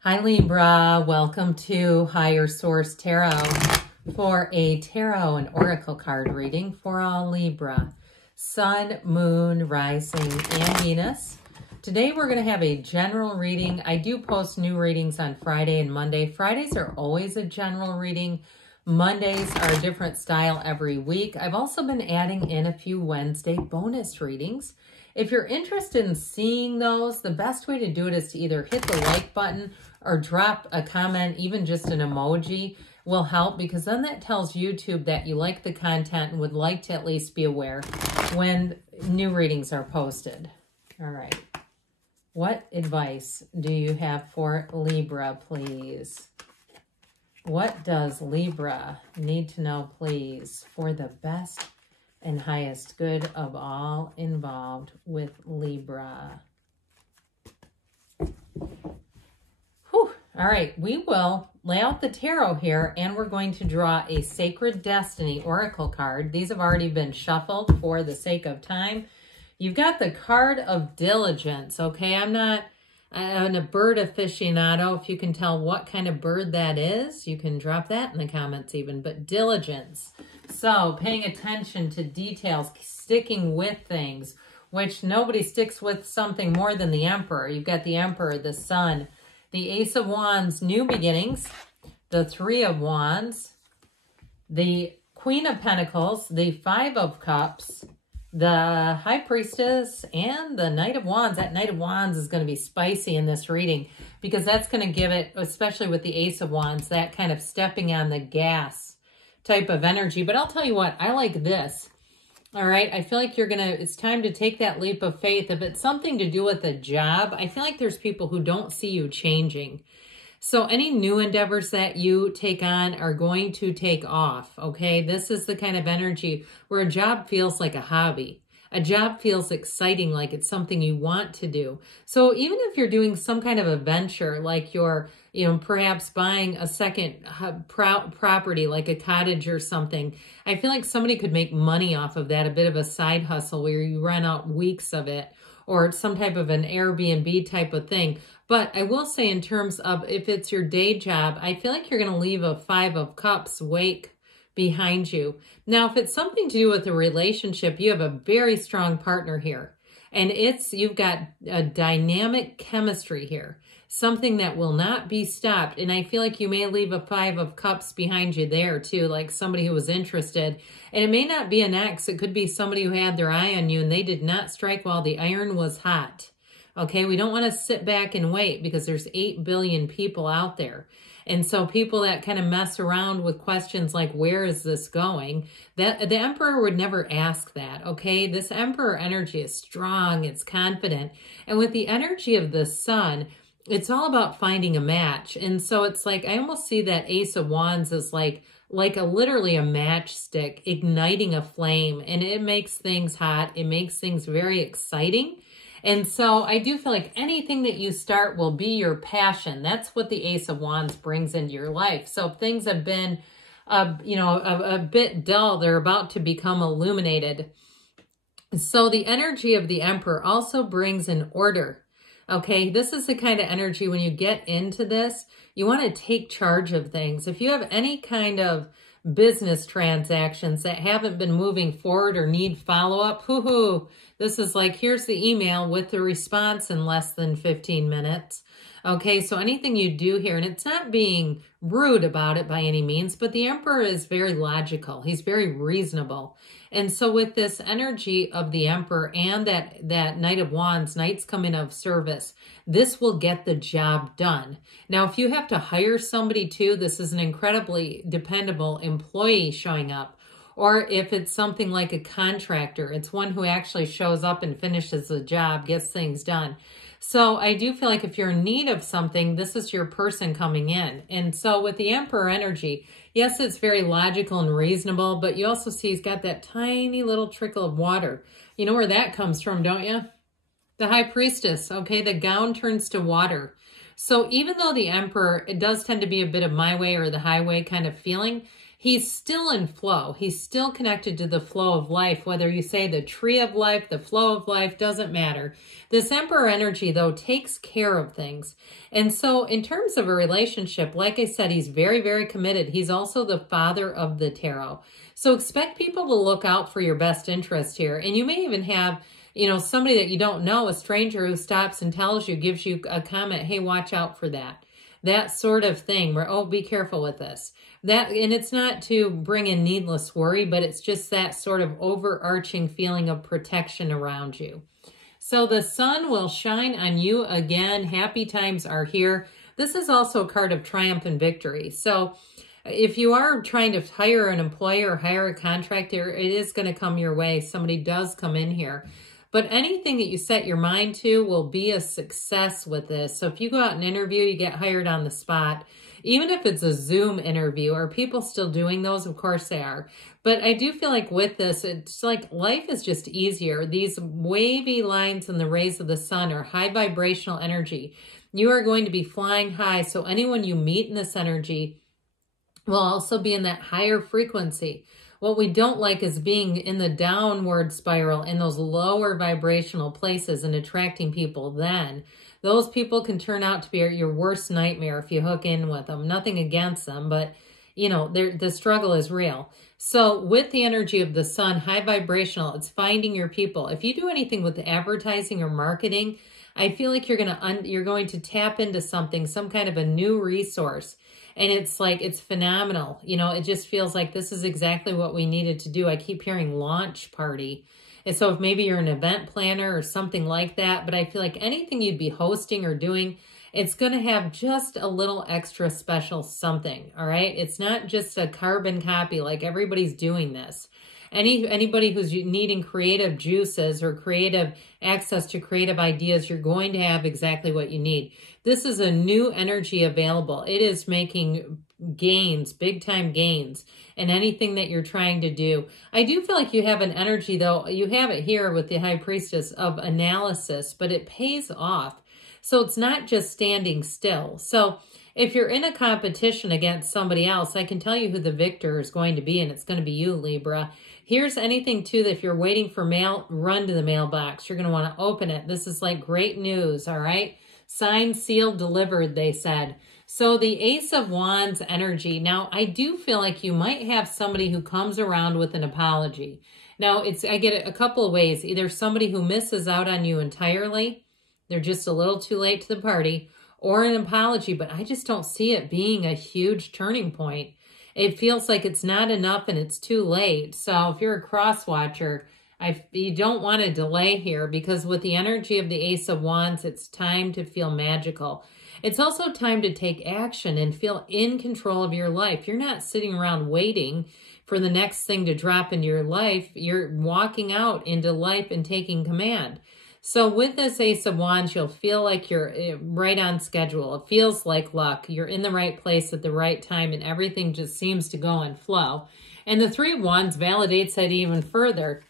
Hi Libra, welcome to Higher Source Tarot for a tarot and oracle card reading for all Libra, Sun, Moon, Rising, and Venus. Today we're going to have a general reading. I do post new readings on Friday and Monday. Fridays are always a general reading. Mondays are a different style every week. I've also been adding in a few Wednesday bonus readings. If you're interested in seeing those, the best way to do it is to either hit the like button or drop a comment, even just an emoji will help, because then that tells YouTube that you like the content and would like to at least be aware when new readings are posted. All right. What advice do you have for Libra, please? What does Libra need to know, please, for the best and highest good of all involved with Libra? Whew. All right, we will lay out the tarot here, and we're going to draw a Sacred Destiny Oracle card. These have already been shuffled for the sake of time. You've got the card of diligence, okay? I'm a bird aficionado. If you can tell what kind of bird that is, you can drop that in the comments even, but diligence. So paying attention to details, sticking with things, which nobody sticks with something more than the Emperor. You've got the Emperor, the Sun, the Ace of Wands, new beginnings, the Three of Wands, the Queen of Pentacles, the Five of Cups, the High Priestess, and the Knight of Wands. That Knight of Wands is going to be spicy in this reading because that's going to give it, especially with the Ace of Wands, that kind of stepping on the gas type of energy. But I'll tell you what, I like this. All right, I feel like it's time to take that leap of faith. If it's something to do with a job, I feel like there's people who don't see you changing. So any new endeavors that you take on are going to take off, okay? This is the kind of energy where a job feels like a hobby. A job feels exciting, like it's something you want to do. So even if you're doing some kind of a venture, like you're, perhaps buying a second property, like a cottage or something, I feel like somebody could make money off of that, a bit of a side hustle where you rent out weeks of it, or some type of an Airbnb type of thing. But I will say, in terms of if it's your day job, I feel like you're going to leave a Five of Cups wake behind you. Now, if it's something to do with a relationship, you have a very strong partner here. And you've got a dynamic chemistry here, something that will not be stopped. And I feel like you may leave a Five of Cups behind you there too, like somebody who was interested. And it may not be an ex. It could be somebody who had their eye on you and they did not strike while the iron was hot. Okay, we don't want to sit back and wait because there's 8 billion people out there. And so people that kind of mess around with questions like, where is this going? The Emperor would never ask that, okay? This Emperor energy is strong, it's confident. And with the energy of the Sun, it's all about finding a match. And so it's like, I almost see that Ace of Wands as like literally a matchstick igniting a flame. And it makes things hot. It makes things very exciting. And so I do feel like anything that you start will be your passion. That's what the Ace of Wands brings into your life. So if things have been, a bit dull, they're about to become illuminated. So the energy of the Emperor also brings an order. Okay, this is the kind of energy when you get into this, you want to take charge of things. If you have any kind of business transactions that haven't been moving forward or need follow-up, this is like, here's the email with the response in less than 15 minutes. Okay, so anything you do here, and it's not being rude about it by any means, but the Emperor is very logical. He's very reasonable. And so with this energy of the Emperor and that Knight of Wands, Knights come in of service, this will get the job done. Now, if you have to hire somebody too, this is an incredibly dependable employee showing up. Or if it's something like a contractor, it's one who actually shows up and finishes the job, gets things done. So I do feel like if you're in need of something, this is your person coming in. And so with the Emperor energy, yes, it's very logical and reasonable, but you also see he's got that tiny little trickle of water. You know where that comes from, don't you? The High Priestess, okay? The gown turns to water. So even though the Emperor, it does tend to be a bit of my way or the highway kind of feeling, he's still in flow. He's still connected to the flow of life, whether you say the tree of life, the flow of life, doesn't matter. This Emperor energy, though, takes care of things. And so in terms of a relationship, like I said, he's very, very committed. He's also the father of the tarot. So expect people to look out for your best interest here. And you may even have, you know, somebody that you don't know, a stranger who stops and tells you, gives you a comment, hey, watch out for that. That sort of thing where, oh, be careful with this. That, and it's not to bring in needless worry, but it's just that sort of overarching feeling of protection around you. So the sun will shine on you again. Happy times are here. This is also a card of triumph and victory. So if you are trying to hire an employer or hire a contractor, it is going to come your way. Somebody does come in here. But anything that you set your mind to will be a success with this. So if you go out and interview, you get hired on the spot. Even if it's a Zoom interview, are people still doing those? Of course they are. But I do feel like with this, it's like life is just easier. These wavy lines and the rays of the sun are high vibrational energy. You are going to be flying high. So anyone you meet in this energy will also be in that higher frequency. What we don't like is being in the downward spiral in those lower vibrational places and attracting people then. Those people can turn out to be your worst nightmare if you hook in with them. Nothing against them, but, you know, the struggle is real. So with the energy of the sun, high vibrational, it's finding your people. If you do anything with advertising or marketing, I feel like you're going to tap into something, some kind of a new resource. And it's like, it's phenomenal. You know, it just feels like this is exactly what we needed to do. I keep hearing launch party. And so if maybe you're an event planner or something like that, but I feel like anything you'd be hosting or doing, it's going to have just a little extra special something. All right. It's not just a carbon copy like everybody's doing this. Anybody who's needing creative juices or creative access to creative ideas, you're going to have exactly what you need. This is a new energy available. It is making gains, big time gains in anything that you're trying to do. I do feel like you have an energy, though. You have it here with the High Priestess of analysis, but it pays off. So it's not just standing still. So if you're in a competition against somebody else, I can tell you who the victor is going to be, and it's going to be you, Libra. Here's anything, too, that if you're waiting for mail, run to the mailbox. You're going to want to open it. This is like great news, all right? Signed, sealed, delivered, they said. So the Ace of Wands energy. Now, I do feel like you might have somebody who comes around with an apology. Now, I get it a couple of ways. Either somebody who misses out on you entirely, they're just a little too late to the party, or an apology, but I just don't see it being a huge turning point. It feels like it's not enough and it's too late. So if you're a cross watcher, you don't want to delay here, because with the energy of the Ace of Wands, it's time to feel magical. It's also time to take action and feel in control of your life. You're not sitting around waiting for the next thing to drop into your life. You're walking out into life and taking command. So with this Ace of Wands, you'll feel like you're right on schedule. It feels like luck. You're in the right place at the right time, and everything just seems to go and flow. And the Three of Wands validates that even further.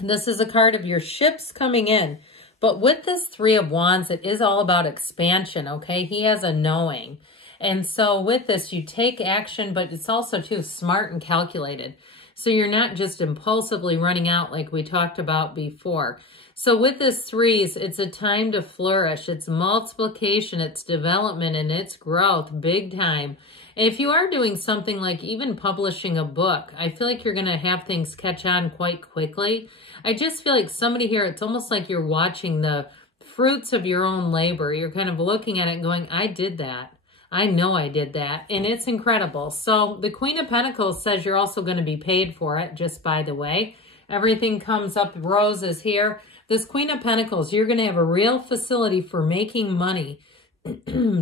And this is a card of your ships coming in. But with this Three of Wands, it is all about expansion, okay? He has a knowing. And so with this, you take action, but it's also, too, smart and calculated. So you're not just impulsively running out like we talked about before. So with this threes, it's a time to flourish. It's multiplication, it's development, and it's growth, big time. And if you are doing something like even publishing a book, I feel like you're going to have things catch on quite quickly. I just feel like somebody here, it's almost like you're watching the fruits of your own labor. You're kind of looking at it and going, I did that. I know I did that. And it's incredible. So the Queen of Pentacles says you're also going to be paid for it, just by the way. Everything comes up roses here. This Queen of Pentacles, you're going to have a real facility for making money,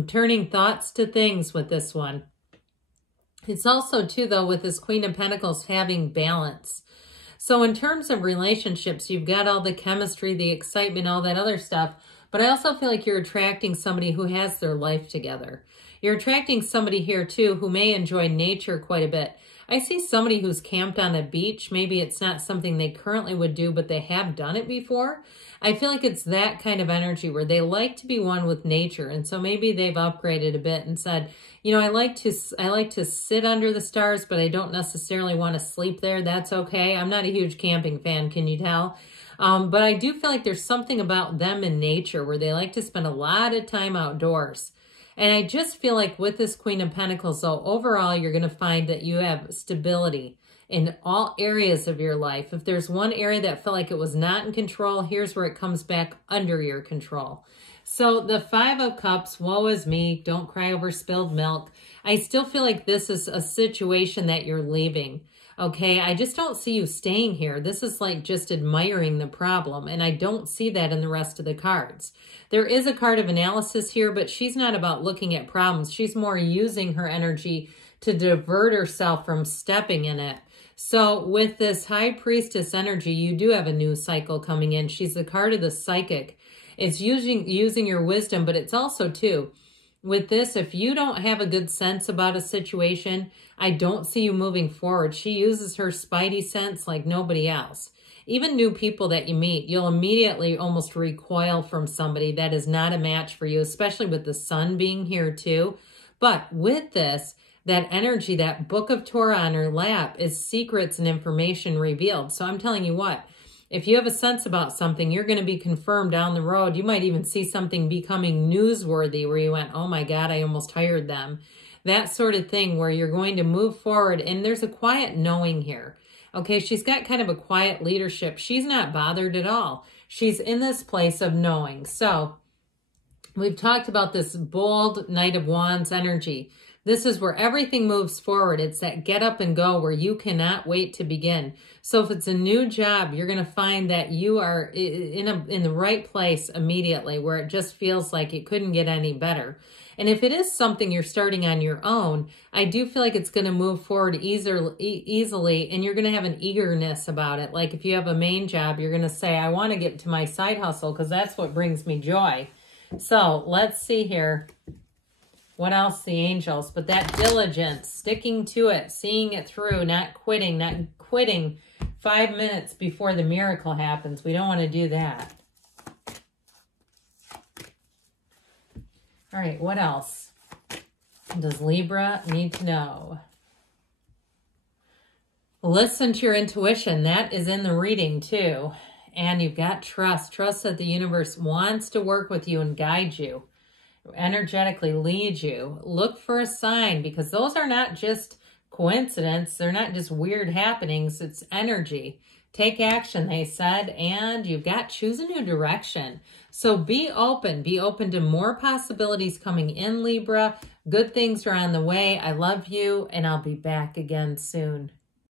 turning thoughts to things with this one. It's also, too, though, with this Queen of Pentacles having balance. So in terms of relationships, you've got all the chemistry, the excitement, all that other stuff. But I also feel like you're attracting somebody who has their life together. You're attracting somebody here, too, who may enjoy nature quite a bit. I see somebody who's camped on a beach. Maybe it's not something they currently would do, but they have done it before. I feel like it's that kind of energy where they like to be one with nature. And so maybe they've upgraded a bit and said, you know, I like to sit under the stars, but I don't necessarily want to sleep there. That's okay. I'm not a huge camping fan, can you tell? But I do feel like there's something about them in nature where they like to spend a lot of time outdoors. And I just feel like with this Queen of Pentacles, though, overall, you're going to find that you have stability in all areas of your life. If there's one area that felt like it was not in control, here's where it comes back under your control. So the Five of Cups, woe is me, don't cry over spilled milk. I still feel like this is a situation that you're leaving. Okay, I just don't see you staying here. This is like just admiring the problem, and I don't see that in the rest of the cards. There is a card of analysis here, but she's not about looking at problems. She's more using her energy to divert herself from stepping in it. So with this High Priestess energy, you do have a new cycle coming in. She's the card of the psychic. It's using your wisdom, but it's also, too, with this, if you don't have a good sense about a situation, I don't see you moving forward. She uses her spidey sense like nobody else. Even new people that you meet, you'll immediately almost recoil from somebody that is not a match for you, especially with the sun being here too. But with this, that energy, that book of Torah on her lap is secrets and information revealed. So I'm telling you what, if you have a sense about something, you're going to be confirmed down the road. You might even see something becoming newsworthy where you went, oh my God, I almost hired them. That sort of thing where you're going to move forward, and there's a quiet knowing here. Okay, she's got kind of a quiet leadership. She's not bothered at all. She's in this place of knowing. So we've talked about this bold Knight of Wands energy. This is where everything moves forward. It's that get up and go where you cannot wait to begin. So if it's a new job, you're going to find that you are in the right place immediately where it just feels like it couldn't get any better. And if it is something you're starting on your own, I do feel like it's going to move forward easily, and you're going to have an eagerness about it. Like if you have a main job, you're going to say, I want to get to my side hustle because that's what brings me joy. So let's see here. What else, the angels? But that diligence, sticking to it, seeing it through, not quitting 5 minutes before the miracle happens. We don't want to do that. All right, what else does Libra need to know? Listen to your intuition. That is in the reading too. And you've got trust. Trust that the universe wants to work with you and guide you, energetically lead you. Look for a sign, because those are not just coincidence. They're not just weird happenings. It's energy. Take action, they said, and you've got choose a new direction. So be open to more possibilities coming in, Libra. Good things are on the way. I love you, and I'll be back again soon.